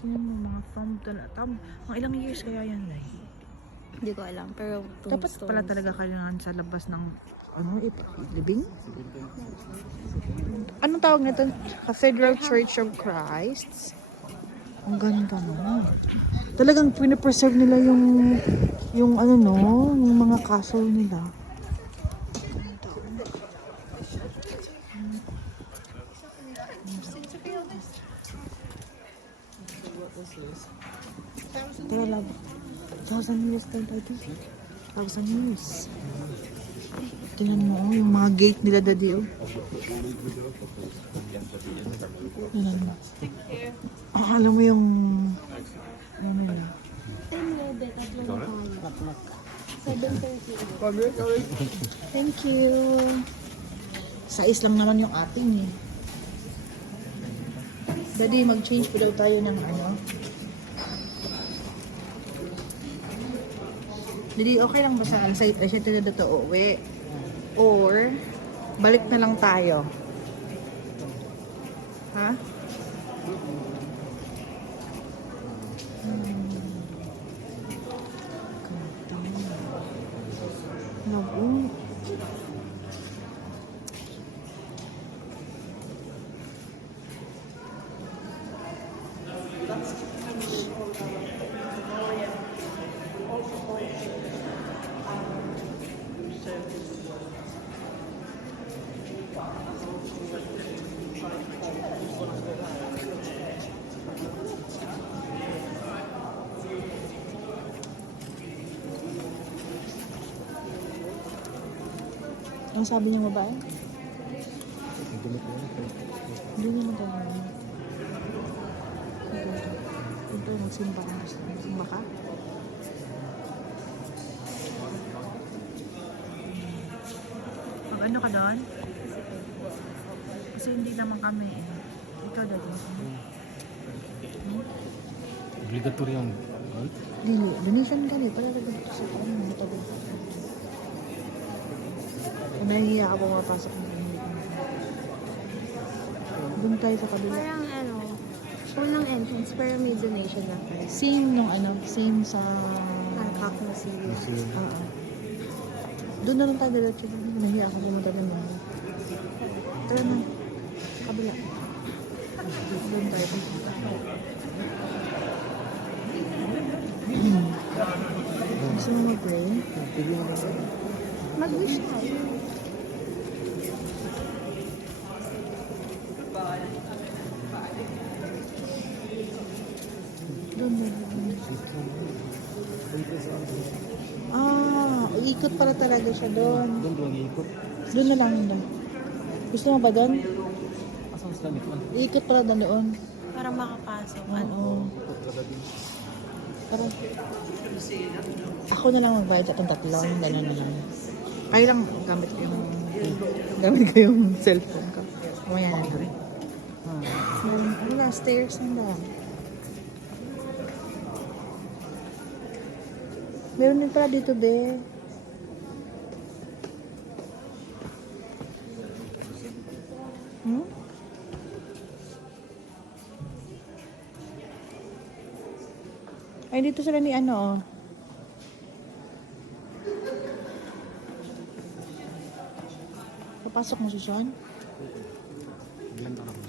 Tingnan mo mga thumb. Mga ilang years kaya yan, Lai? Hindi ko alam, pero Dapat pala talaga kailangan sa labas ng libing? Anong tawag nito? Cathedral Church of Christ. Ang ganda no. Talagang pinapreserve nila yung ano no, yung mga castle nila. Pero love, 1,000 years tayo dito. 1,000 years. Tingnan mo, oh, yung mga gate nila daddy, oh. Tingnan mo. Alam mo yung... Ano nila? 7:30. Thank you. 6 lang naman yung ating eh. Daddy, mag-change po daw tayo ng ano. Daddy, okay lang ba sa alas 7 na dito uuwi? Or, balik na lang tayo? Ha? Nabu. Ang sabi niya babae? Hindi naman tayo. Ito, magsimba ka. Magsimba ka? Pag ano ka doon? Kasi hindi naman kami eh. Ikaw dati. Obligatory yung Dili. Donation ka rin. Pala dito sa ano mo tabi. Nahihiya ka pumapasok ng doon tayo sa kabila. Parang ano, unang entrance, pero may donation na first. Same nung ano, same sa... Hancock na series. Oo. Doon na lang tayo diretso. Nahiya ako pumunta doon. Tara na. Kabila. Doon tayo. Gusto mo mag-pray? Mag-wish tayo. Doon. Ikot pala talaga siya doon. doon ikot. Doon na lang doon. Gusto mo ba doon? Asang sila nito? Ikot pala doon. Para makapasok. Oo. Parang ako na lang magbayad sa itong tatlong. Gano'n na lang. Kaya lang gamit ko yung cellphone ko. Kumaya na lang. Wala, stairs na lang. Meron din pala dito, be. Hmm? Ay, dito sila ni ano, oh. Papasok mo si Sean? Ilan ka na?